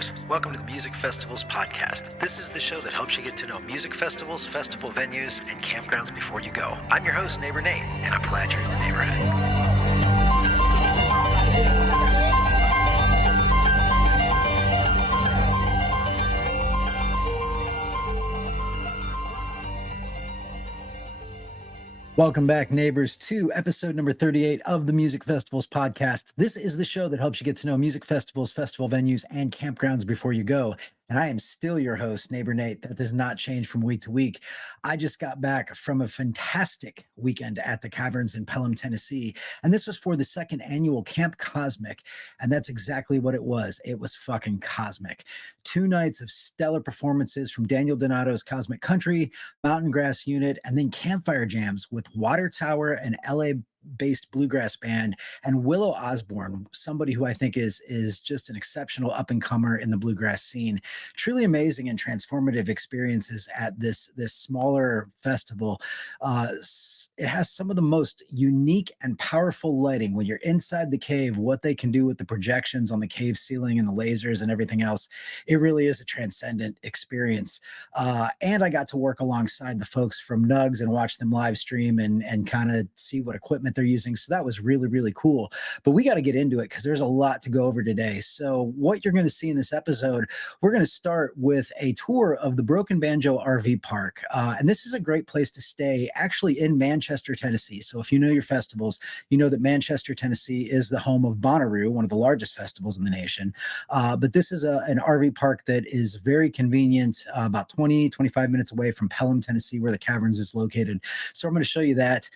listeners. Welcome to the Music Festivals podcast. This is the show that helps you get to know music festivals, festival venues, and campgrounds before you go. I'm your host, Neighbor Nate, and I'm glad you're in the neighborhood. Welcome back, neighbors, to episode number 38 of the Music Festivals podcast. This is the show that helps you get to know music festivals, festival venues, and campgrounds before you go. And I am still your host, Neighbor Nate. That does not change from week to week. I just got back from a fantastic weekend at the Caverns in Pelham, Tennessee. And this was for the second annual Camp Cosmic. And that's exactly what it was. It was fucking cosmic. 2 nights of stellar performances from Daniel Donato's Cosmic Country, Mountain Grass Unit, and then campfire jams with Water Tower and LA-based Bluegrass band, and Willow Osborne, somebody who I think is just an exceptional up-and-comer in the bluegrass scene. Truly amazing and transformative experiences at this smaller festival. It has some of the most unique and powerful lighting when you're inside the cave, what they can do with the projections on the cave ceiling and the lasers and everything else. It really is a transcendent experience. And I got to work alongside the folks from Nugs and watch them live stream and kind of see what equipment they're using. So that was really, really cool. But we got to get into it because there's a lot to go over today. So what you're going to see in this episode, we're going to start with a tour of the Broken Banjo RV Park. And this is a great place to stay actually in Manchester, Tennessee. So if you know your festivals, you know that Manchester, Tennessee is the home of Bonnaroo, one of the largest festivals in the nation. But this is an RV park that is very convenient, about 25 minutes away from Pelham, Tennessee, where the Caverns is located. So I'm going to show you that.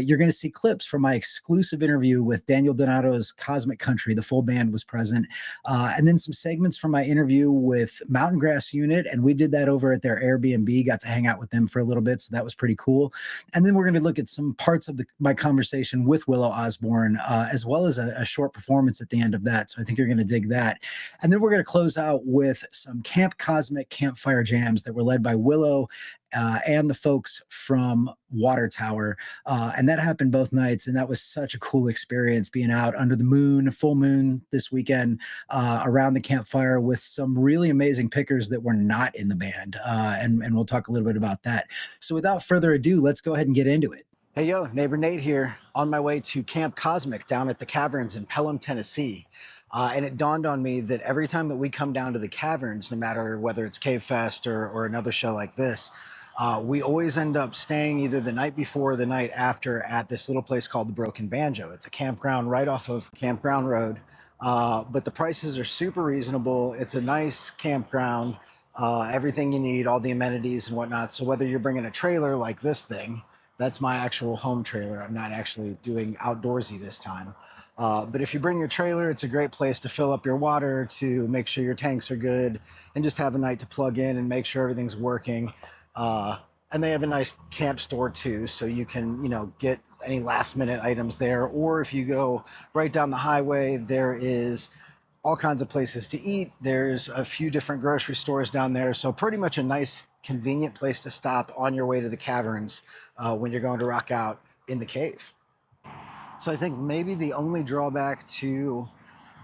You're going to see clips from my exclusive interview with Daniel Donato's Cosmic Country. The full band was present. And then some segments from my interview with Mountain Grass Unit. And we did that over at their Airbnb, got to hang out with them for a little bit. So that was pretty cool. And then we're going to look at some parts of my conversation with Willow Osborne, as well as a short performance at the end of that. So I think you're going to dig that. And then we're going to close out with some Camp Cosmic campfire jams that were led by Willow and the folks from Water Tower. And that happened both nights. And that was such a cool experience, being out under the moon, full moon this weekend, around the campfire with some really amazing pickers that were not in the band. And we'll talk a little bit about that. So without further ado, let's go ahead and get into it. Hey, yo, Neighbor Nate here, on my way to Camp Cosmic down at the Caverns in Pelham, Tennessee. And it dawned on me that every time that we come down to the Caverns, no matter whether it's Cave Fest or another show like this, we always end up staying either the night before or the night after at this little place called the Broken Banjo. It's a campground right off of Campground Road, but the prices are super reasonable. It's a nice campground, everything you need, all the amenities and whatnot. So whether you're bringing a trailer like this thing, that's my actual home trailer. I'm not actually doing outdoorsy this time. But if you bring your trailer, it's a great place to fill up your water, to make sure your tanks are good, and just have a night to plug in and make sure everything's working. And they have a nice camp store too, so you can, get any last minute items there. Or if you go right down the highway, there is all kinds of places to eat. There's a few different grocery stores down there. So pretty much a nice, convenient place to stop on your way to the Caverns when you're going to rock out in the cave. So I think maybe the only drawback to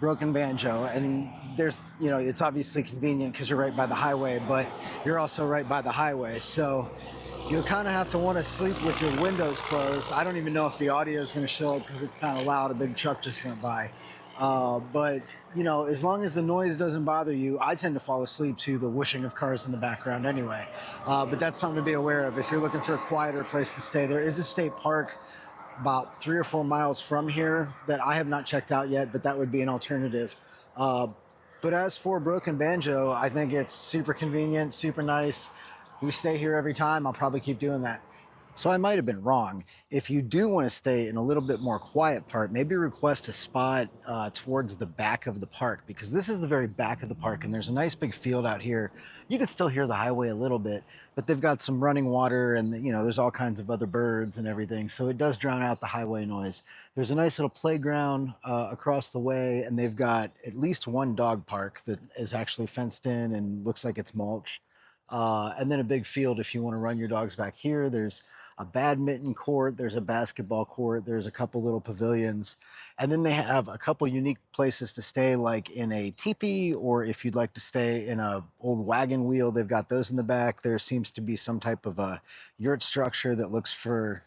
Broken Banjo, and there's, it's obviously convenient because you're right by the highway, but you're also right by the highway. So you'll kind of have to want to sleep with your windows closed. I don't even know if the audio is going to show up because it's kind of loud. A big truck just went by. But, as long as the noise doesn't bother you, I tend to fall asleep to the whooshing of cars in the background anyway. But that's something to be aware of. If you're looking for a quieter place to stay, there is a state park about 3 or 4 miles from here that I have not checked out yet, but that would be an alternative. But as for Broken Banjo, I think it's super convenient, super nice. We stay here every time. I'll probably keep doing that. So I might have been wrong. If you do want to stay in a little bit more quiet part, maybe request a spot towards the back of the park, because this is the very back of the park and there's a nice big field out here. You can still hear the highway a little bit, but they've got some running water and there's all kinds of other birds and everything. So it does drown out the highway noise. There's a nice little playground across the way, and they've got at least one dog park that is actually fenced in and looks like it's mulch. And then a big field if you want to run your dogs back here. There's a badminton court, there's a basketball court, there's a couple little pavilions, and then they have a couple unique places to stay, like in a teepee, or if you'd like to stay in a old wagon wheel, they've got those in the back. There seems to be some type of a yurt structure that looks for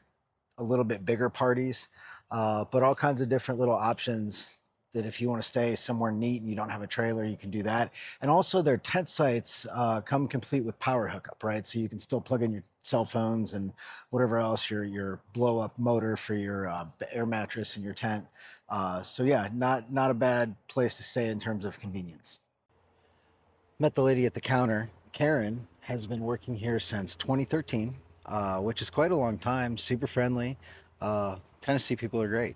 a little bit bigger parties, but all kinds of different little options that if you want to stay somewhere neat and you don't have a trailer, you can do that. And also their tent sites come complete with power hookup, right? So you can still plug in your cell phones and whatever else, your blow up motor for your air mattress in your tent. So yeah, not a bad place to stay in terms of convenience. Met the lady at the counter. Karen has been working here since 2013, which is quite a long time. Super friendly. Tennessee people are great.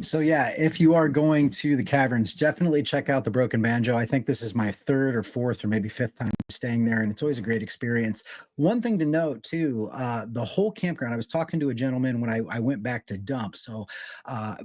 So yeah, if you are going to the Caverns, definitely check out the Broken Banjo. I think this is my third or fourth or maybe fifth time staying there, and it's always a great experience. One thing to note too, the whole campground, I was talking to a gentleman when I went back to dump. So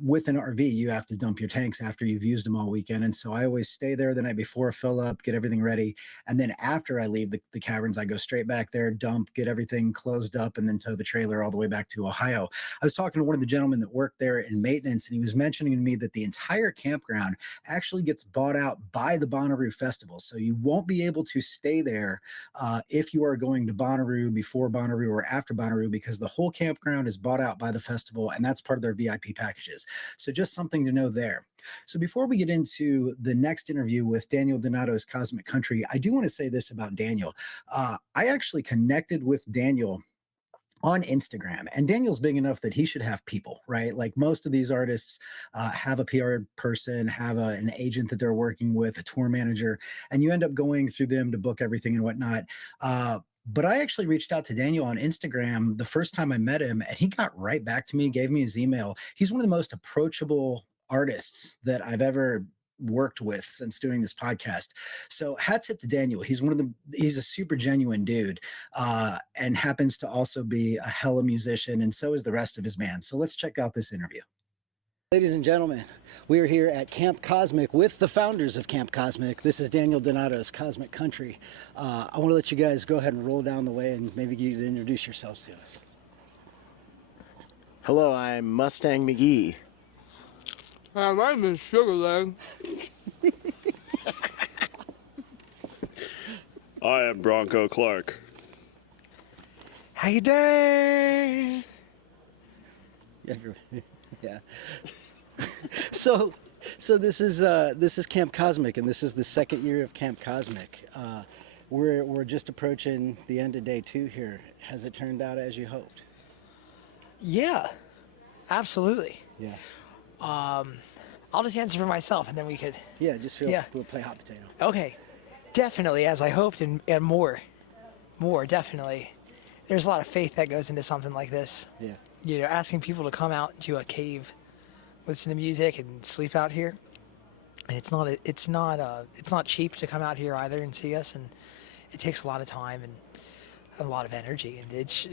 with an RV, you have to dump your tanks after you've used them all weekend. And so I always stay there the night before, fill up, get everything ready. And then after I leave the Caverns, I go straight back there, dump, get everything closed up, and then tow the trailer all the way back to Ohio. I was talking to one of the gentlemen that worked there in maintenance, and he was mentioning to me that the entire campground actually gets bought out by the Bonnaroo Festival. So you won't be able to stay there if you are going to Bonnaroo, before Bonnaroo, or after Bonnaroo, because the whole campground is bought out by the festival, and that's part of their VIP packages. So just something to know there. So before we get into the next interview with Daniel Donato's Cosmic Country, I do want to say this about Daniel. I actually connected with Daniel on Instagram, and Daniel's big enough that he should have people, right? Like most of these artists have a PR person, have an agent that they're working with, a tour manager, and you end up going through them to book everything and whatnot. But I actually reached out to Daniel on Instagram the first time I met him, and he got right back to me, gave me his email. He's one of the most approachable artists that I've ever worked with since doing this podcast. So hat tip to Daniel. He's a super genuine dude, and happens to also be a hella musician, and so is the rest of his band. So let's check out this interview. Ladies and gentlemen, we are here at Camp Cosmic with the founders of Camp Cosmic. This is Daniel Donato's Cosmic Country. I want to let you guys go ahead and roll down the way, and maybe you to introduce yourselves to us. Hello, I'm Mustang McGee. Hi, my name is Sugar Leg. I am Bronco Clark. How you doing? Yeah. So this is Camp Cosmic, and this is the second year of Camp Cosmic. We're just approaching the end of day 2 here. Has it turned out as you hoped? Yeah, absolutely. Yeah. I'll just answer for myself, and then we could. Yeah, we'll play hot potato. Okay, definitely as I hoped, and more, definitely. There's a lot of faith that goes into something like this. Yeah. You know, asking people to come out to a cave, listen to music, and sleep out here. And it's not cheap to come out here either and see us, and it takes a lot of time and a lot of energy, and it's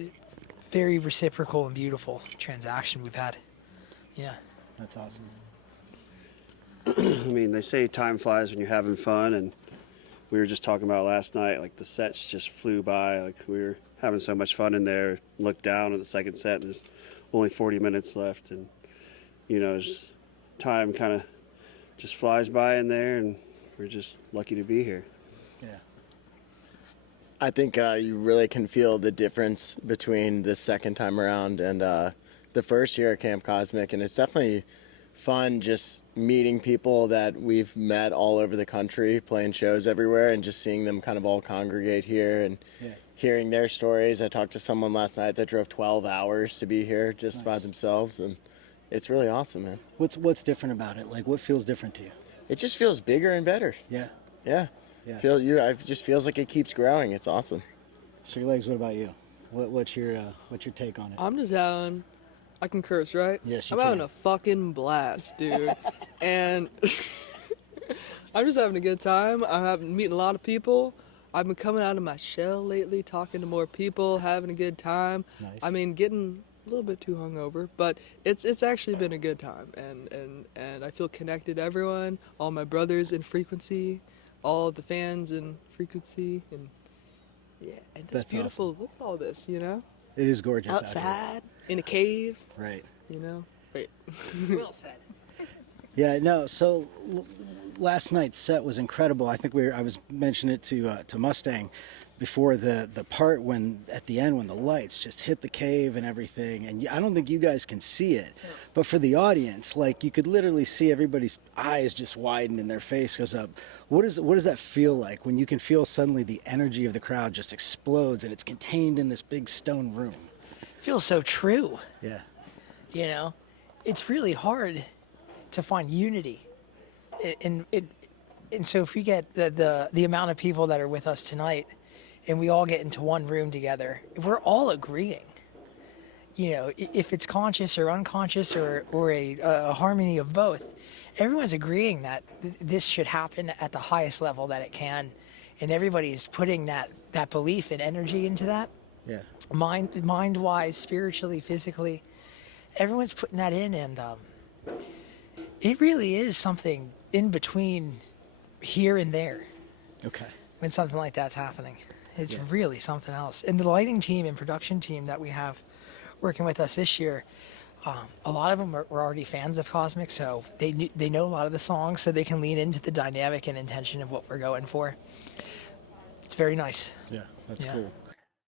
very reciprocal and beautiful transaction we've had. Yeah. That's awesome. I mean, they say time flies when you're having fun, and we were just talking about last night, like the sets just flew by. Like we were having so much fun in there. Looked down at the second set, and there's only 40 minutes left, and you know, just time kind of just flies by in there, and we're just lucky to be here. Yeah. I think you really can feel the difference between the second time around and the first year at Camp Cosmic, and it's definitely fun just meeting people that we've met all over the country, playing shows everywhere, and just seeing them kind of all congregate here and hearing their stories. I talked to someone last night that drove 12 hours to be here just by themselves, and it's really awesome, man. What's different about it? Like, what feels different to you? It just feels bigger and better. Yeah. Yeah. It just feels like it keeps growing. It's awesome. Sugar Legs, what about you? What's your take on it? I'm just having, I can curse, right? Yes, you I'm can. having a fucking blast, dude. And I'm just having a good time. I'm meeting a lot of people. I've been coming out of my shell lately, talking to more people, having a good time. Nice. I mean, getting a little bit too hungover, but it's actually been a good time. And I feel connected to everyone, all my brothers in Frequency, all of the fans in Frequency, and yeah, and it's That's beautiful. awesome. Look at all this, you know? It is gorgeous out here. outside in a cave. Right. You know. Wait. Well said. Yeah, no. So last night's set was incredible. I think I was mentioning it to Mustang before the part when at the end when the lights just hit the cave and everything. And I don't think you guys can see it, but for the audience, like you could literally see everybody's eyes just widen and their face goes up. What does that feel like when you can feel suddenly the energy of the crowd just explodes and it's contained in this big stone room? Feels so true. Yeah. You know, it's really hard to find unity, and so if we get the amount of people that are with us tonight, and we all get into one room together, if we're all agreeing, you know, if it's conscious or unconscious or a harmony of both, everyone's agreeing that this should happen at the highest level that it can, and everybody's putting that belief and energy into that. Yeah. Mind-wise, spiritually, physically, everyone's putting that in, and it really is something in between here and there Okay. when something like that's happening. It's really something else. And the lighting team and production team that we have working with us this year, a lot of them were already fans of Cosmic, so they know a lot of the songs, so they can lean into the dynamic and intention of what we're going for. It's very nice. Yeah, that's Yeah. cool.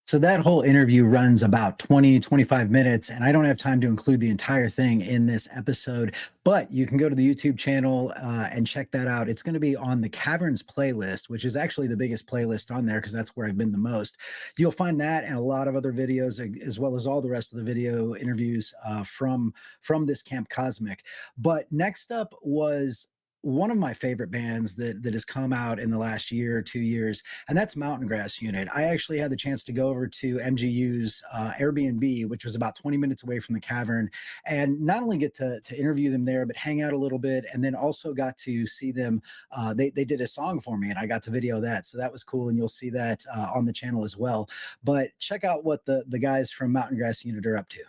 So that whole interview runs about 20, 25 minutes, and I don't have time to include the entire thing in this episode, but you can go to the YouTube channel and check that out. It's going to be on the Caverns playlist, which is actually the biggest playlist on there because that's where I've been the most. You'll find that and a lot of other videos, as well as all the rest of the video interviews from this Camp Cosmic. But next up was one of my favorite bands that has come out in the last year or 2 years, and that's Mountain Grass Unit. I actually had the chance to go over to MGU's Airbnb, which was about 20 minutes away from the Cavern, and not only get to interview them there, but hang out a little bit, and then also got to see them. They did a song for me, and I got to video that, so that was cool, and you'll see that on the channel as well. But check out what the guys from Mountain Grass Unit are up to.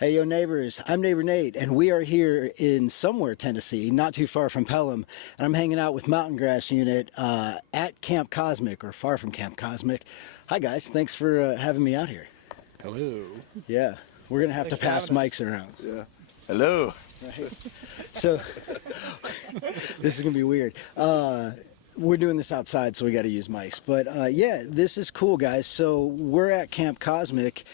Hey, yo, neighbors, I'm Neighbor Nate, and we are here in somewhere Tennessee, not too far from Pelham, and I'm hanging out with Mountain Grass Unit at Camp Cosmic, or far from Camp Cosmic. Hi, guys. Thanks for having me out here. Hello. Yeah, we're going to have to pass mics around. Yeah. Hello. Right. So, this is going to be weird. We're doing this outside, so we got to use mics. But, yeah, this is cool, guys. So, we're at Camp Cosmic.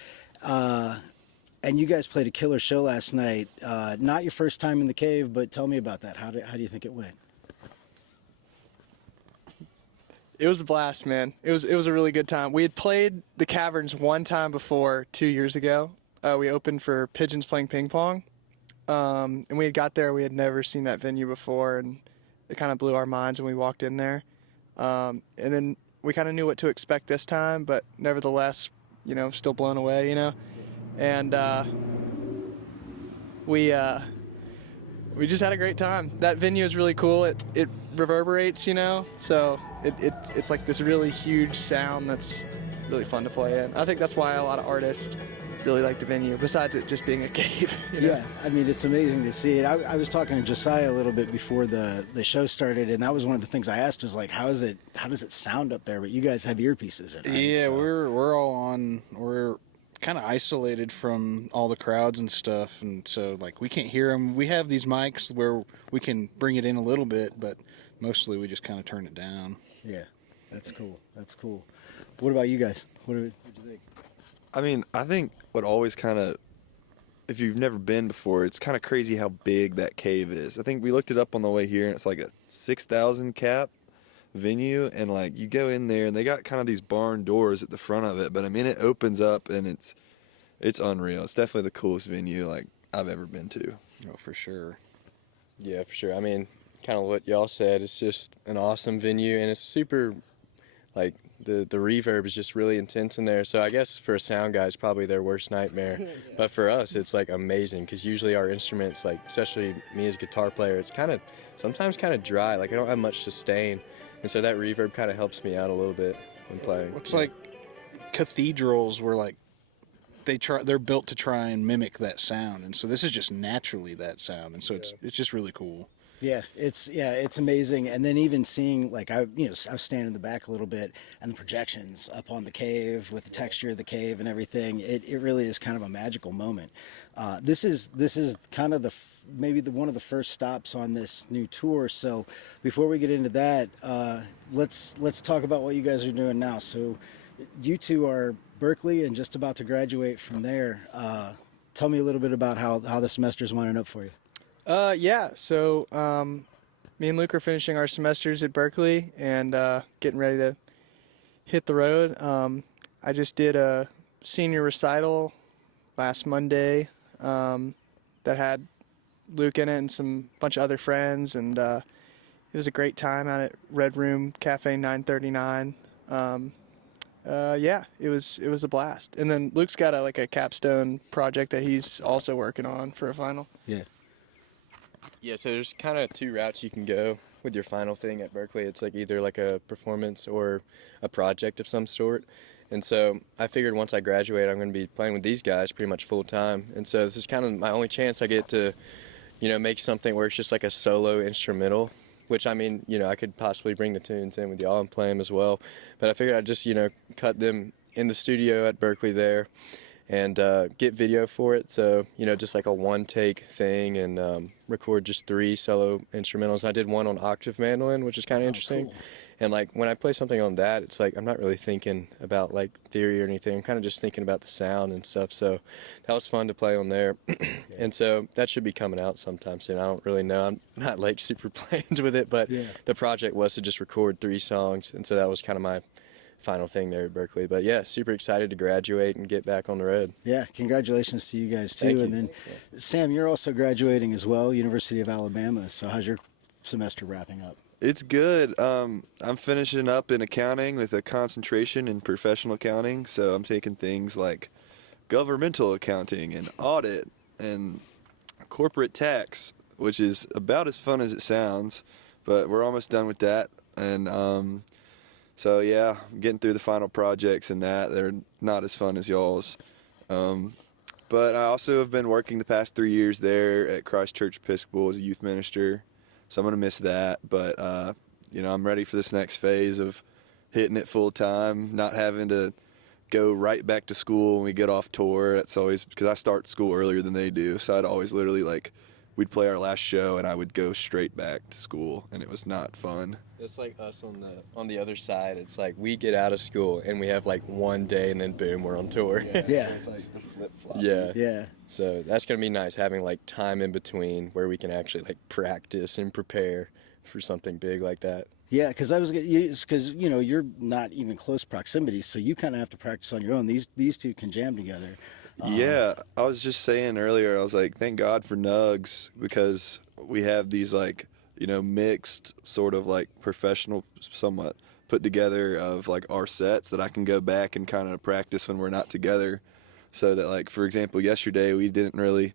And you guys played a killer show last night. Not your first time in the cave, but tell me about that. How do you think it went? It was a blast, man. It was a really good time. We had played the Caverns one time before 2 years ago. We opened for Pigeons Playing Ping Pong, and we had got there. We had never seen that venue before, and it kind of blew our minds when we walked in there. And then we kind of knew what to expect this time, but nevertheless, you know, still blown away, you know. And we just had a great time. That venue is really cool. It reverberates, you know, so it's like this really huge sound that's really fun to play in. I think that's why a lot of artists really like the venue, besides it just being a cave. You know? Yeah, I mean, it's amazing to see it. I was talking to Josiah a little bit before the show started, and that was one of the things I asked was like, how does it sound up there? But you guys have earpieces in, right? Yeah, So. we're kind of isolated from all the crowds and stuff, and so like we can't hear them. We have these mics where we can bring it in a little bit, but mostly we just kind of turn it down. Yeah, that's cool. That's cool. What about you guys? What did you think? I mean, I think what always kind of, if you've never been before, it's kind of crazy how big that cave is. I think we looked it up on the way here, and it's like a 6,000 cap venue, and like you go in there, and they got kind of these barn doors at the front of it, but I mean, it opens up, and it's unreal. It's definitely the coolest venue like I've ever been to. Oh, for sure. Yeah, for sure. I mean, kind of what y'all said. It's just an awesome venue, and it's super, like, the reverb is just really intense in there. So I guess for a sound guy, it's probably their worst nightmare. But for us, it's, like, amazing, because usually our instruments, like, especially me as a guitar player, it's sometimes kind of dry. Like, I don't have much sustain. And so that reverb kind of helps me out a little bit when playing. It's like cathedrals were like, they're built to try and mimic that sound, and so this is just naturally that sound, and so it's just really cool. Yeah, it's amazing. And then even seeing like I was standing in the back a little bit, and the projections up on the cave with the texture of the cave and everything. It really is kind of a magical moment. This is kind of maybe one of the first stops on this new tour. So before we get into that, let's talk about what you guys are doing now. So you two are Berkeley and just about to graduate from there. Tell me a little bit about how the semester's winding up for you. Yeah. So me and Luke are finishing our semesters at Berkeley and getting ready to hit the road. I just did a senior recital last Monday that had Luke in it and some bunch of other friends, and it was a great time out at Red Room Cafe 939. Yeah, it was a blast. And then Luke's got a capstone project that he's also working on for a final. Yeah. Yeah, so there's kind of two routes you can go with your final thing at Berkeley. It's like either like a performance or a project of some sort. And so I figured once I graduate, I'm going to be playing with these guys pretty much full time. And so this is kind of my only chance I get to, make something where it's just like a solo instrumental, which I mean, I could possibly bring the tunes in with y'all and play them as well. But I figured I'd just, cut them in the studio at Berkeley there and get video for it. So, just like a one-take thing and record just 3 solo instrumentals. I did one on octave mandolin, which is kind of interesting. Cool. And like when I play something on that, it's like I'm not really thinking about like theory or anything. I'm kind of just thinking about the sound and stuff. So that was fun to play on there. And so that should be coming out sometime soon. I don't really know. I'm not like super planned with it, but the project was to just record 3 songs. And so that was kind of my final thing there at Berkeley. But yeah, super excited to graduate and get back on the road. Yeah, congratulations to you guys too. Thank you. And then Sam, you're also graduating as well, University of Alabama. So how's your semester wrapping up? It's good. I'm finishing up in accounting with a concentration in professional accounting. So I'm taking things like governmental accounting and audit and corporate tax, which is about as fun as it sounds. But we're almost done with that. And so yeah, I'm getting through the final projects and that. They're not as fun as y'all's. But I also have been working the past 3 years there at Christ Church Episcopal as a youth minister. So I'm going to miss that, but, I'm ready for this next phase of hitting it full time, not having to go right back to school when we get off tour. That's always, because I start school earlier than they do, so I'd always literally we'd play our last show and I would go straight back to school, and it was not fun. It's like us on the other side. It's like we get out of school and we have like one day and then boom, we're on tour. Yeah. It's like the flip-flop. Yeah. Yeah. So that's going to be nice, having like time in between where we can actually like practice and prepare for something big like that. Yeah, because you're not even close proximity, so you kind of have to practice on your own. These two can jam together. Yeah, I was just saying earlier, I was like, thank God for Nugs, because we have these mixed sort of like professional, somewhat put together of like our sets that I can go back and kind of practice when we're not together. So that, like, for example, yesterday we didn't really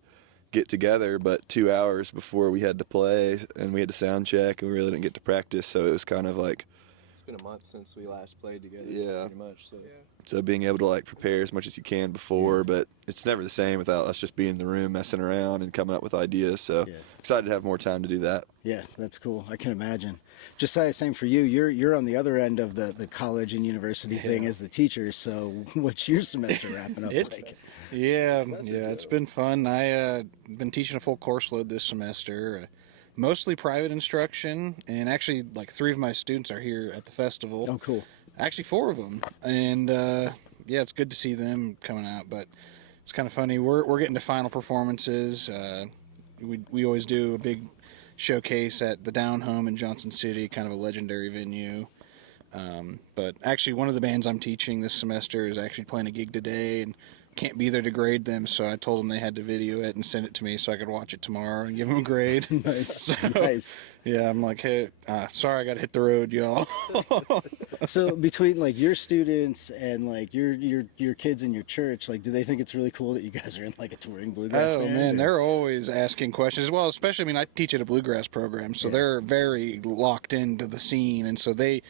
get together, but 2 hours before we had to play and we had to sound check and we really didn't get to practice. So it was kind of like, It's been a month since we last played together. Yeah. Pretty much. So. Yeah. so being able to like prepare as much as you can before, but it's never the same without us just being in the room messing around and coming up with ideas. So excited to have more time to do that. Yeah, that's cool. I can imagine. Josiah, same for you. You're on the other end of the college and university thing as the teacher. So what's your semester wrapping up like? Yeah, it's been fun. I been teaching a full course load this semester, mostly private instruction, and actually like 3 of my students are here at the festival. Oh, cool. Actually 4 of them, and it's good to see them coming out. But it's kind of funny. We're getting to final performances. We always do a big showcase at the Down Home in Johnson City, kind of a legendary venue. But actually, one of the bands I'm teaching this semester is actually playing a gig today and can't be there to grade them, so I told them they had to video it and send it to me so I could watch it tomorrow and give them a grade. Nice. Nice. Yeah, I'm like, hey, sorry, I got to hit the road, y'all. So between like your students and like your kids in your church, like, do they think it's really cool that you guys are in like a touring bluegrass band? Oh man, or? they're always asking questions. Well, especially, I teach at a bluegrass program, so they're very locked into the scene, and so they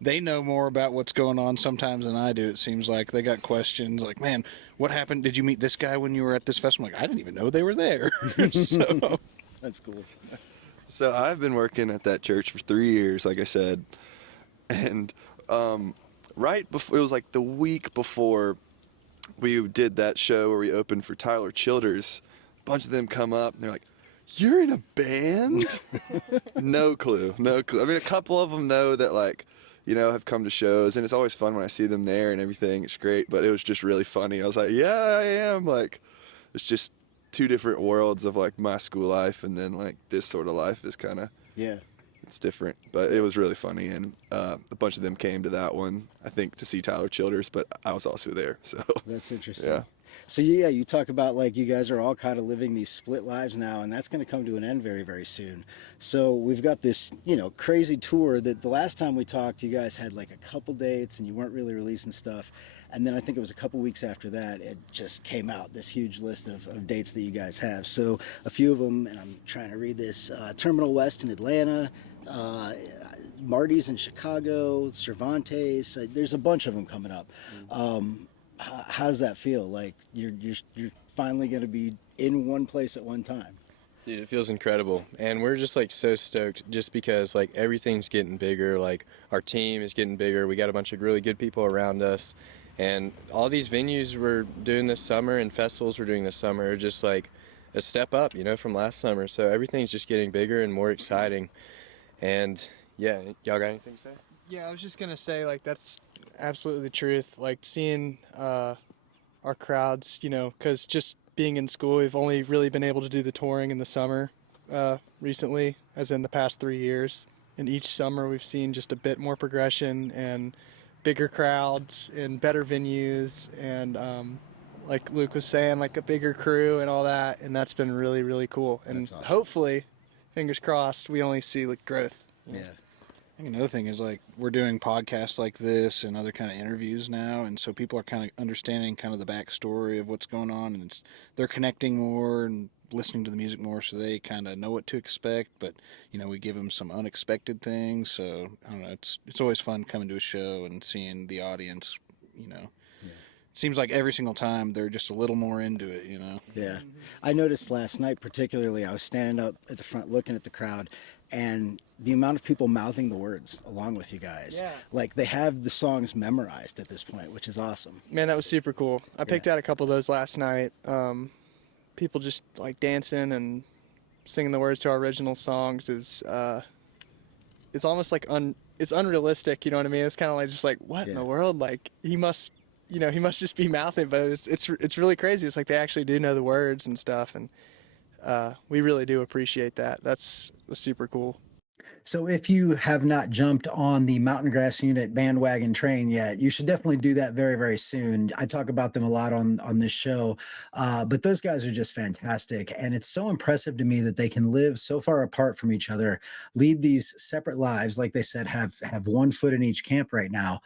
know more about what's going on sometimes than I do. It seems like they got questions like, man, what happened? Did you meet this guy when you were at this festival? I'm like, I didn't even know they were there. So That's cool. So I've been working at that church for 3 years, like I said, and right before, it was like the week before we did that show where we opened for Tyler Childers, a bunch of them come up and they're like, "You're in a band?" No clue. I mean, a couple of them know that, like, have come to shows, and it's always fun when I see them there and everything. It's great, but it was just really funny. I was like, yeah, I am. Like, it's just two different worlds of, like, my school life, and then, like, this sort of life is kind of, it's different. But it was really funny, and a bunch of them came to that one, I think, to see Tyler Childers, but I was also there, so. That's interesting. Yeah. So yeah, you talk about, like, you guys are all kind of living these split lives now, and that's going to come to an end very, very soon. So we've got this, crazy tour that the last time we talked, you guys had like a couple dates and you weren't really releasing stuff. And then I think it was a couple weeks after that, it just came out, this huge list of dates that you guys have. So a few of them, and I'm trying to read this, Terminal West in Atlanta, Marty's in Chicago, Cervantes, there's a bunch of them coming up. How does that feel? Like you're finally going to be in one place at one time? Dude, it feels incredible, and we're just like so stoked just because like everything's getting bigger. Like our team is getting bigger. We got a bunch of really good people around us, and all these venues we're doing this summer and festivals we're doing this summer are just like a step up, from last summer. So everything's just getting bigger and more exciting. And yeah, y'all got anything to say? Yeah, I was just gonna say, like, that's absolutely the truth. Like, seeing our crowds, because just being in school, we've only really been able to do the touring in the summer recently, as in the past 3 years. And each summer we've seen just a bit more progression and bigger crowds and better venues and, like Luke was saying, like a bigger crew and all that. And that's been really, really cool. And awesome. Hopefully, fingers crossed, we only see like growth. Yeah. I think another thing is, like, we're doing podcasts like this and other kind of interviews now, and so people are kind of understanding kind of the backstory of what's going on, and they're connecting more and listening to the music more, so they kind of know what to expect. But we give them some unexpected things, so I don't know. It's always fun coming to a show and seeing the audience. It seems like every single time they're just a little more into it. Yeah. I noticed last night particularly, I was standing up at the front looking at the crowd, and the amount of people mouthing the words along with you guys. Yeah. Like, they have the songs memorized at this point, which is awesome. Man, that was super cool. I picked out a couple of those last night. People just like dancing and singing the words to our original songs is it's almost like it's unrealistic, you know what I mean? It's kind of like just like, what in the world? Like, he must just be mouthing, but it's really crazy. It's like they actually do know the words and stuff, and we really do appreciate that. That's super cool. So if you have not jumped on the Mountain Grass Unit bandwagon train yet, you should definitely do that very, very soon. I talk about them a lot on this show, but those guys are just fantastic. And it's so impressive to me that they can live so far apart from each other, lead these separate lives. Like they said, have one foot in each camp right now.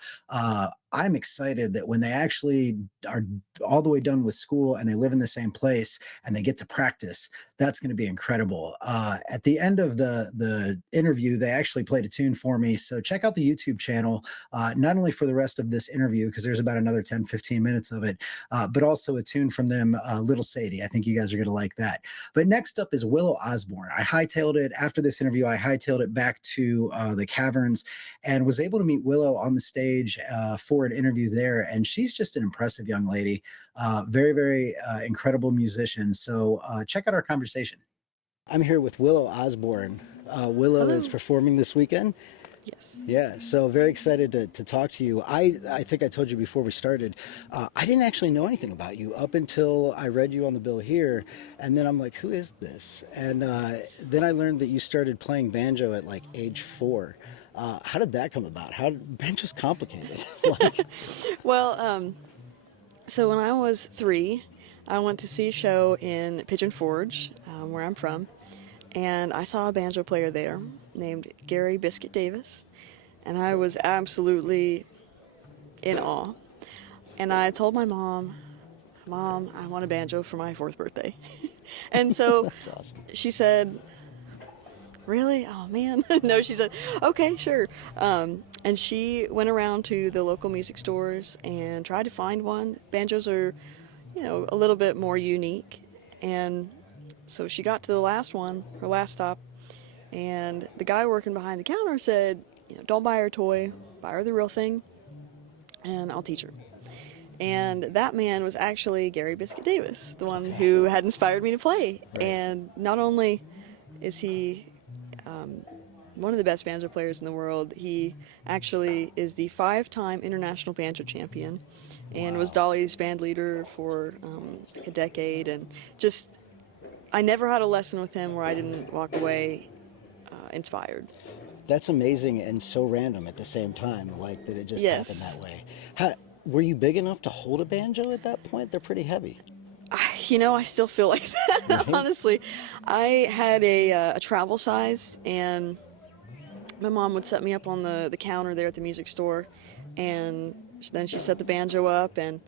I'm excited that when they actually are all the way done with school and they live in the same place and they get to practice, that's going to be incredible. At the end of the interview, they actually played a tune for me. So check out the YouTube channel, not only for the rest of this interview, because there's about another 10, 15 minutes of it, but also a tune from them, Little Sadie. I think you guys are going to like that. But next up is Willow Osborne. I hightailed it after this interview. I hightailed it back to the Caverns and was able to meet Willow on the stage for an interview there, and she's just an impressive young lady, very, very incredible musician. So check out our conversation. I'm here with Willow Osborne. Willow Hello. is performing this weekend. Yes. Yeah, so very excited to talk to you. I think I told you before we started, I didn't actually know anything about you up until I read you on the bill here, and then I'm like, who is this? And then I learned that you started playing banjo at like age 4. How did that come about? Banjo's complicated. Well, so when I was 3, I went to see a show in Pigeon Forge, where I'm from, and I saw a banjo player there named Gary Biscuit Davis, and I was absolutely in awe. And I told my mom, I want a banjo for my 4th birthday. And so That's awesome. she said, really? Oh, man. No, she said, okay, sure. And she went around to the local music stores and tried to find one. Banjos are, a little bit more unique. And so she got to the last one, her last stop, And the guy working behind the counter said, don't buy her a toy, buy her the real thing, and I'll teach her. And that man was actually Gary Biscuit Davis, the one who had inspired me to play. Right. And not only is he one of the best banjo players in the world, he actually is the 5-time international banjo champion and was Dolly's band leader for a decade. And just, I never had a lesson with him where I didn't walk away inspired. That's amazing and so random at the same time, like that it just happened that way. Were you big enough to hold a banjo at that point? They're pretty heavy. I still feel like that, Right? honestly. I had a travel size, and my mom would set me up on the counter there at the music store, and then she set the banjo up, and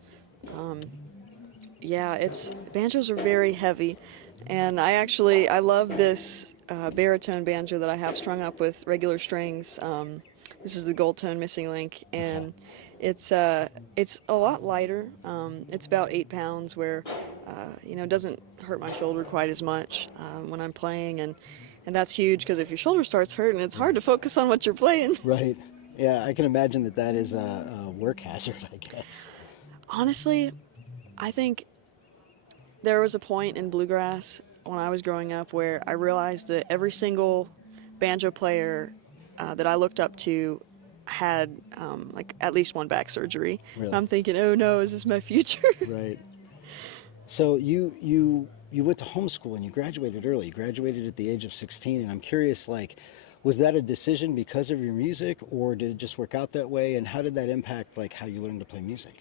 banjos are very heavy. And I love this baritone banjo that I have strung up with regular strings. This is the gold tone missing link, and it's a lot lighter. It's about 8 pounds, where it doesn't hurt my shoulder quite as much when I'm playing, and that's huge because if your shoulder starts hurting, it's hard to focus on what you're playing. Right. Yeah, I can imagine that is a work hazard, I guess. Honestly, I think there was a point in Bluegrass when I was growing up where I realized that every single banjo player that I looked up to had at least one back surgery. Really? I'm thinking, oh no, is this my future? Right. So you went to homeschool and you graduated early. You graduated at the age of 16, and I'm curious, was that a decision because of your music, or did it just work out that way? And how did that impact how you learned to play music?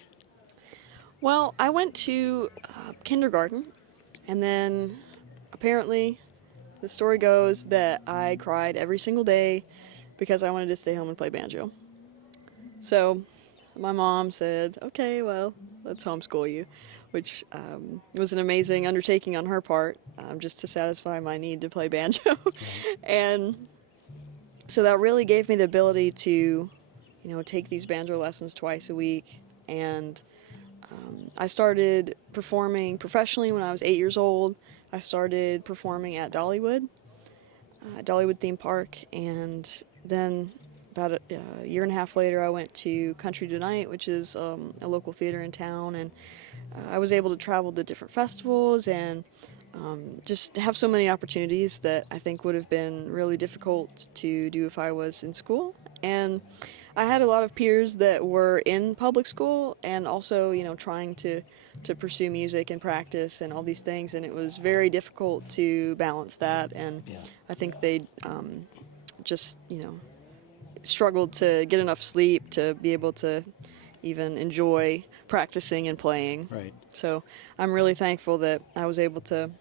Well, I went to kindergarten, and then apparently the story goes that I cried every single day because I wanted to stay home and play banjo. So my mom said, okay, well, let's homeschool you, which was an amazing undertaking on her part, just to satisfy my need to play banjo. And so that really gave me the ability to, take these banjo lessons twice a week. And I started performing professionally when I was 8 years old. I started performing at Dollywood Theme Park, and then about a year and a half later I went to Country Tonight, which is a local theater in town, and I was able to travel to different festivals and just have so many opportunities that I think would have been really difficult to do if I was in school. And I had a lot of peers that were in public school and also, trying to pursue music and practice and all these things, and it was very difficult to balance that. And I think they just, struggled to get enough sleep to be able to even enjoy practicing and playing. Right. So I'm really thankful that I was able to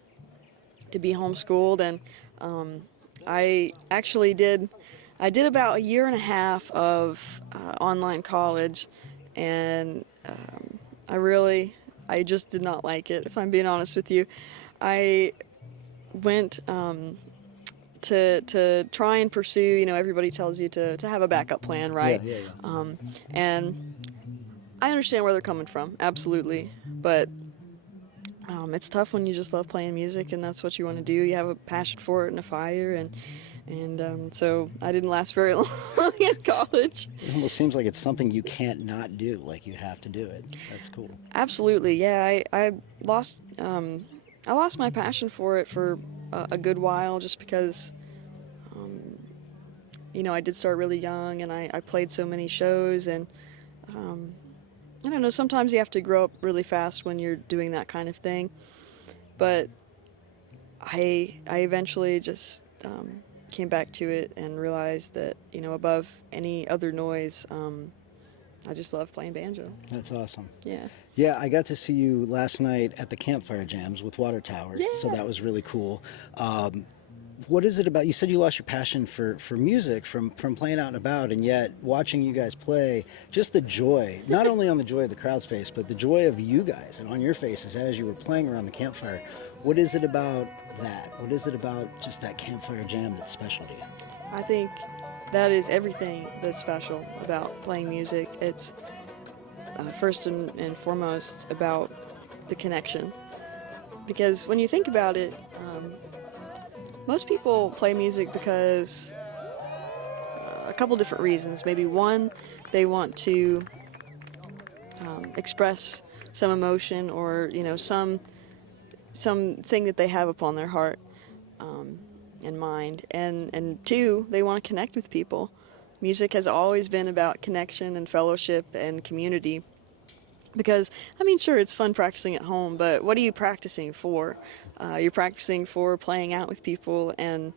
be homeschooled, and I actually did about a year and a half of online college, and I just did not like it, if I'm being honest with you. I went to try and pursue, everybody tells you to have a backup plan, right? Yeah. And I understand where they're coming from, absolutely, but it's tough when you just love playing music and that's what you want to do. You have a passion for it and a fire, and so I didn't last very long in college. It almost seems like it's something you can't not do, you have to do it. That's cool. Absolutely, yeah. I lost my passion for it for a good while, just because I did start really young, and I played so many shows, and I don't know, sometimes you have to grow up really fast when you're doing that kind of thing, but I eventually just came back to it and realized that, above any other noise, I just love playing banjo. That's awesome. Yeah. Yeah, I got to see you last night at the campfire jams with Water Tower, so Yeah. that was really cool. What is it about, you said you lost your passion for music from playing out and about, and yet watching you guys play, just the joy, not only on the joy of the crowd's face, but the joy of you guys and on your faces as you were playing around the campfire. What is it about that? What is it about just that campfire jam that's special to you? I think that is everything that's special about playing music. It's first and foremost about the connection. Because when you think about it, most people play music because a couple different reasons. Maybe one, they want to express some emotion or something that they have upon their heart and mind, and two, they want to connect with people. Music has always been about connection and fellowship and community. Because, I mean, sure, it's fun practicing at home, but what are you practicing for? You're practicing for playing out with people and,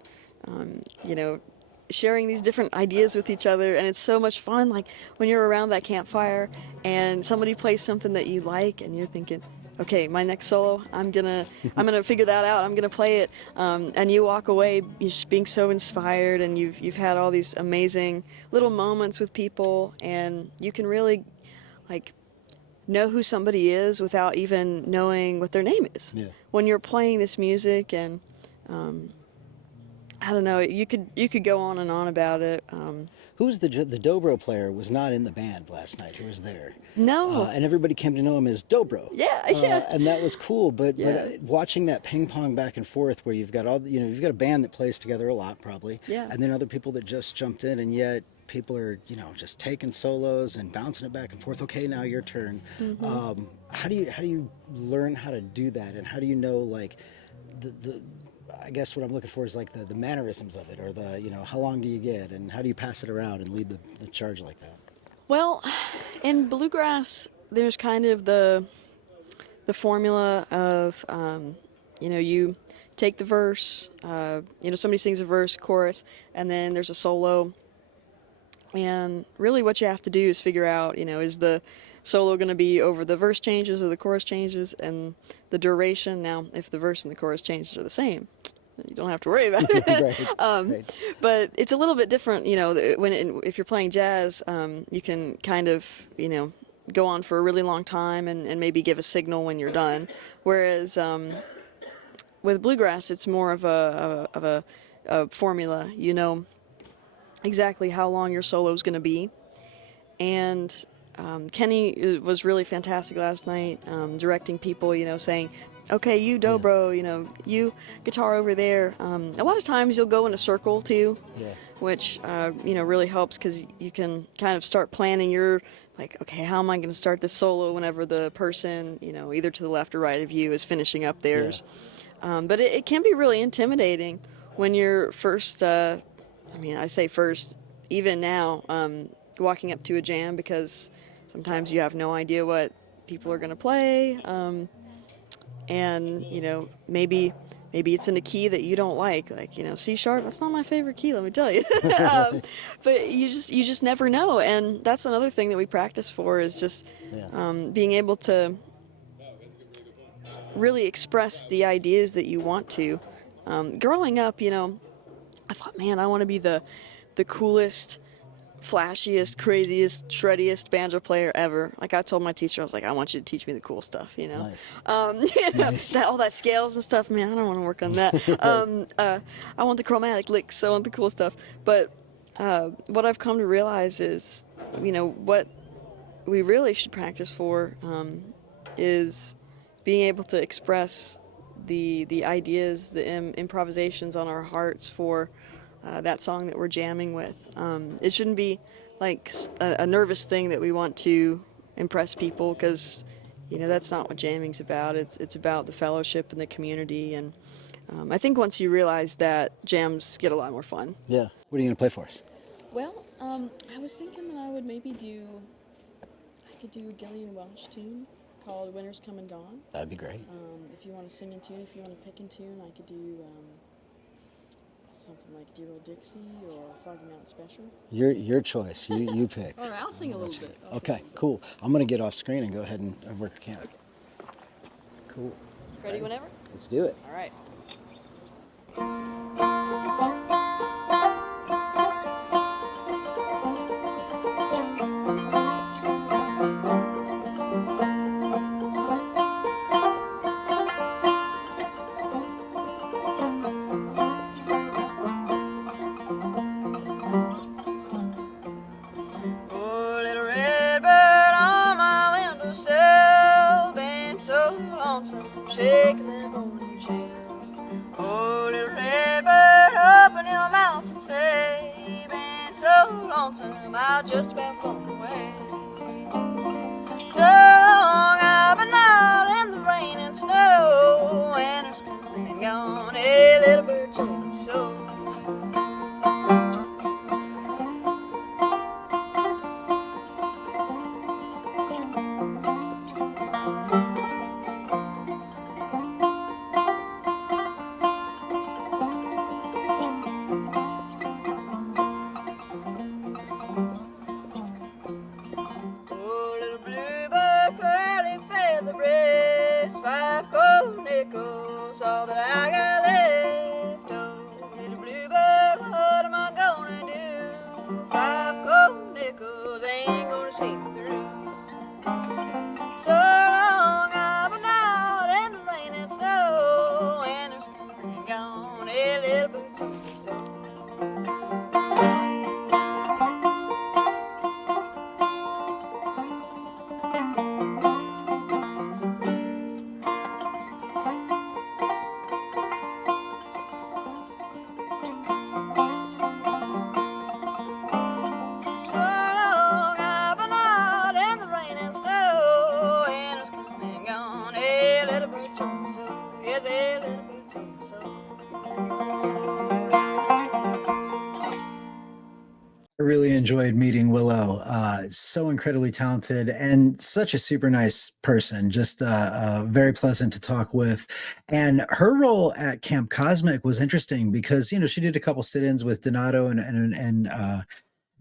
sharing these different ideas with each other. And it's so much fun, like, when you're around that campfire and somebody plays something that you like and you're thinking, okay, my next solo, I'm gonna figure that out. I'm gonna play it, and you walk away just being so inspired, and you've had all these amazing little moments with people, and you can really, like, know who somebody is without even knowing what their name is. Yeah. When you're playing this music, and I don't know, you could go on and on about it. Who was the dobro player? Was not in the band last night. Who was there? No. And everybody came to know him as dobro. Yeah, yeah. And that was cool. But Yeah. watching that ping pong back and forth, where you've got you've got a band that plays together a lot, probably. Yeah. And then other people that just jumped in, and yet people are just taking solos and bouncing it back and forth. Okay, now your turn. Mm-hmm. How do you learn how to do that, and how do you know, like, the I guess what I'm looking for is like the mannerisms of it, or how long do you get, and how do you pass it around and lead the charge like that? Well, In Bluegrass, there's kind of the formula of, you take the verse, somebody sings a verse, chorus, and then there's a solo. And really what you have to do is figure out, is the solo going to be over the verse changes or the chorus changes, and the duration. Now, if the verse and the chorus changes are the same, then you don't have to worry about it. Right. But it's a little bit different, if you're playing jazz, you can kind of, go on for a really long time and maybe give a signal when you're done. Whereas with bluegrass, it's more of a formula. You know exactly how long your solo is going to be. And Kenny was really fantastic last night, directing people, saying, okay, you dobro, you guitar over there. A lot of times you'll go in a circle too, which, really helps, because you can kind of start planning your, like, okay, how am I going to start this solo whenever the person, either to the left or right of you is finishing up theirs. But it can be really intimidating when you're first, I say first, even now, walking up to a jam, because sometimes you have no idea what people are going to play, and maybe it's in a key that you don't like C sharp. That's not my favorite key, let me tell you. But you just never know, and that's another thing that we practice for, is just being able to really express the ideas that you want to. Growing up, I thought, man, I want to be the coolest, flashiest, craziest, shreddiest banjo player ever. Like, I told my teacher, I was like, I want you to teach me the cool stuff, Nice. Nice. All that scales and stuff, man, I don't want to work on that. I want the chromatic licks, I want the cool stuff. But what I've come to realize is, what we really should practice for is being able to express the ideas, the improvisations on our hearts for that song that we're jamming with. It shouldn't be like a nervous thing that we want to impress people, because that's not what jamming's about. It's about the fellowship and the community, and I think once you realize that, jams get a lot more fun. Yeah. What are you going to play for us? Well, I was thinking that I would maybe I could do a Gillian Welch tune called Winter's Come and Gone. That'd be great. If you want to sing in tune, if you want to pick in tune, I could do something like Dear Old Dixie or Foggy Mountain Special. Your choice. You pick. All right, I'll sing a little bit. Okay, cool. I'm going to get off screen and go ahead and work the camera. Cool. Ready whenever? Let's do it. All right. Shaking that morning shade. Oh, little red bird. say, been so lonesome, I just about flown away. So long I've been out in the rain and snow, winter's come and gone, a little bird told me so. All that I got left. Oh, little bluebird, what am I gonna do? 5 cold nickels ain't gonna see me through. So long I've been out in the rain and snow, winter's come and gone, a little bird told me so. I really enjoyed meeting Willow. So incredibly talented and such a super nice person. Just very pleasant to talk with. And her role at Camp Cosmic was interesting because, you know, she did a couple sit-ins with Donato and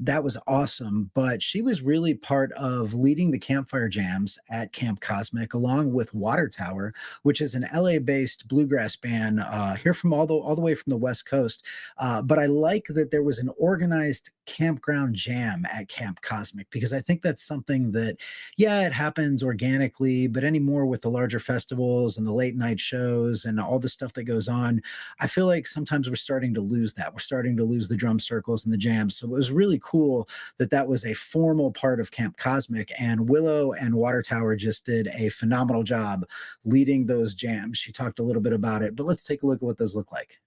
that was awesome. But she was really part of leading the campfire jams at Camp Cosmic, along with Water Tower, which is an LA-based bluegrass band here from all the way from the West Coast. But I like that there was an organized campground jam at Camp Cosmic, because I think that's something that, yeah, it happens organically, but anymore with the larger festivals and the late night shows and all the stuff that goes on, I feel like sometimes we're starting to lose that. We're starting to lose the drum circles and the jams. So it was really cool that that was a formal part of Camp Cosmic, and Willow and Water Tower just did a phenomenal job leading those jams. She talked a little bit about it, but let's take a look at what those look like.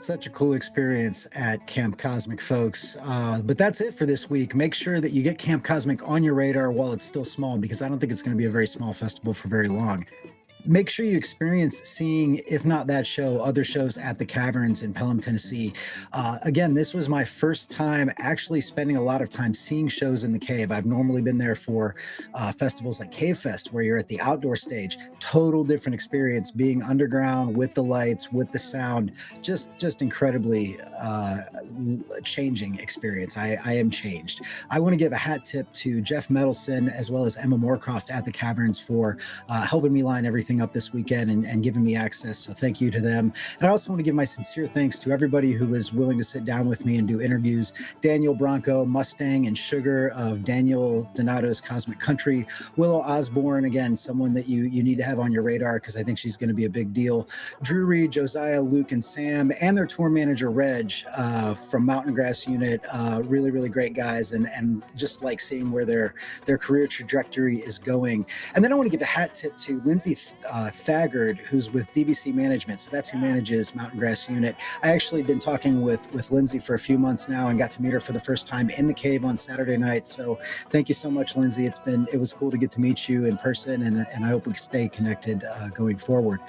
Such a cool experience at Camp Cosmic, folks. But that's it for this week. Make sure that you get Camp Cosmic on your radar while it's still small, because I don't think it's going to be a very small festival for very long. Make sure you experience seeing, if not that show, other shows at the Caverns in Pelham, Tennessee. Again, this was my first time actually spending a lot of time seeing shows in the cave. I've normally been there for festivals like Cave Fest, where you're at the outdoor stage. Total different experience being underground with the lights, with the sound. Just incredibly changing experience. I am changed. I want to give a hat tip to Jeff Medelson as well as Emma Moorcroft at the Caverns for helping me line everything up this weekend and giving me access. So thank you to them. And I also want to give my sincere thanks to everybody who was willing to sit down with me and do interviews. Daniel Bronco, Mustang and Sugar of Daniel Donato's Cosmic Country. Willow Osborne, again, someone that you need to have on your radar, because I think she's going to be a big deal. Drew Reed, Josiah, Luke, and Sam, and their tour manager, Reg, from Mountain Grass Unit. Really, really great guys, and just like seeing where their career trajectory is going. And then I want to give a hat tip to Lindsay Thagard, who's with DVC Management. So that's who manages Mountain Grass Unit. I actually been talking with Lindsay for a few months now and got to meet her for the first time in the cave on Saturday night. So thank you so much, Lindsay. It was cool to get to meet you in person, and I hope we can stay connected going forward.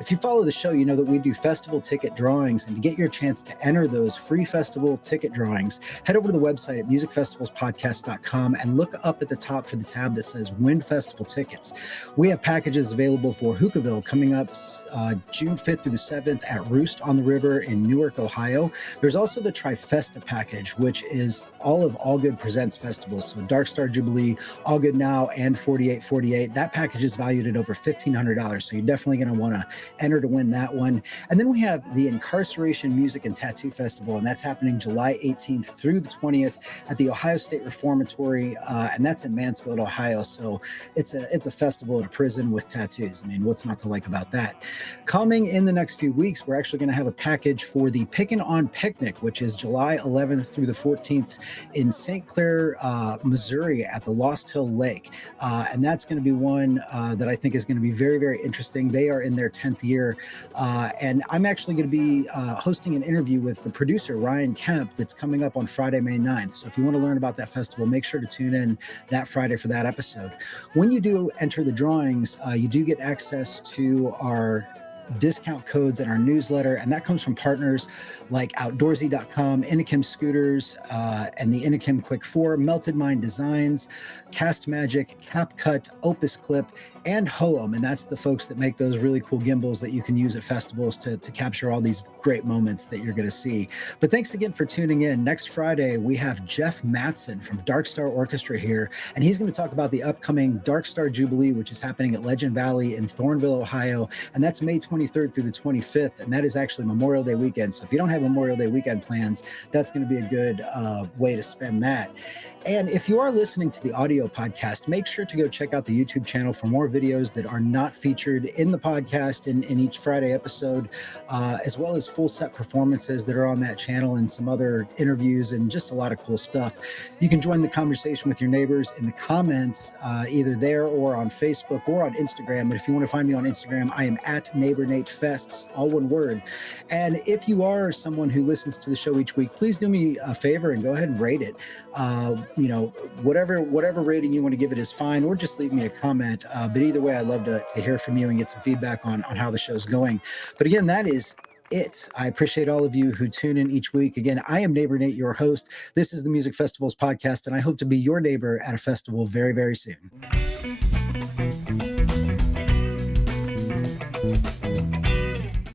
If you follow the show, you know that we do festival ticket drawings, and to get your chance to enter those free festival ticket drawings, head over to the website at musicfestivalspodcast.com and look up at the top for the tab that says Win Festival Tickets. We have packages available for Hookahville coming up June 5th through the 7th at Roost on the River in Newark, Ohio. There's also the Trifesta package, which is all of All Good Presents festivals. So Dark Star Jubilee, All Good Now, and 4848. That package is valued at over $1,500. So you're definitely going to want to enter to win that one. And then we have the Incarceration Music and Tattoo Festival, and that's happening July 18th through the 20th at the Ohio State Reformatory, and that's in Mansfield, Ohio. So it's a festival at a prison with tattoos. I mean, what's not to like about that? Coming in the next few weeks, we're actually going to have a package for the Pickin' On Picnic, which is July 11th through the 14th in St. Clair, Missouri at the Lost Hill Lake. And that's going to be one that I think is going to be very, very interesting. They are in their 10th year. And I'm actually going to be hosting an interview with the producer, Ryan Kemp, that's coming up on Friday, May 9th. So if you want to learn about that festival, make sure to tune in that Friday for that episode. When you do enter the drawings, you do get access to our discount codes in our newsletter, and that comes from partners like outdoorsy.com, Inikim Scooters, and the Inikim Quick 4, Melted Mind Designs, Cast Magic, CapCut, Opus Clip, and Hoem, and that's the folks that make those really cool gimbals that you can use at festivals to capture all these great moments that you're going to see. But thanks again for tuning in. Next Friday, we have Jeff Matson from Dark Star Orchestra here, and he's going to talk about the upcoming Dark Star Jubilee, which is happening at Legend Valley in Thornville, Ohio, and that's May 23rd through the 25th, and that is actually Memorial Day weekend. So if you don't have Memorial Day weekend plans, that's going to be a good way to spend that. And if you are listening to the audio podcast, make sure to go check out the YouTube channel for more videos that are not featured in the podcast in each Friday episode, as well as full set performances that are on that channel and some other interviews and just a lot of cool stuff. You can join the conversation with your neighbors in the comments, either there or on Facebook or on Instagram. But if you want to find me on Instagram, I am at NeighborNateFests, all one word. And if you are someone who listens to the show each week, please do me a favor and go ahead and rate it. Whatever rating you want to give it is fine, or just leave me a comment. But either way, I'd love to hear from you and get some feedback on how the show's going. But again, that is it. I appreciate all of you who tune in each week. Again, I am Neighbor Nate, your host. This is the Music Festivals podcast, and I hope to be your neighbor at a festival very, very soon.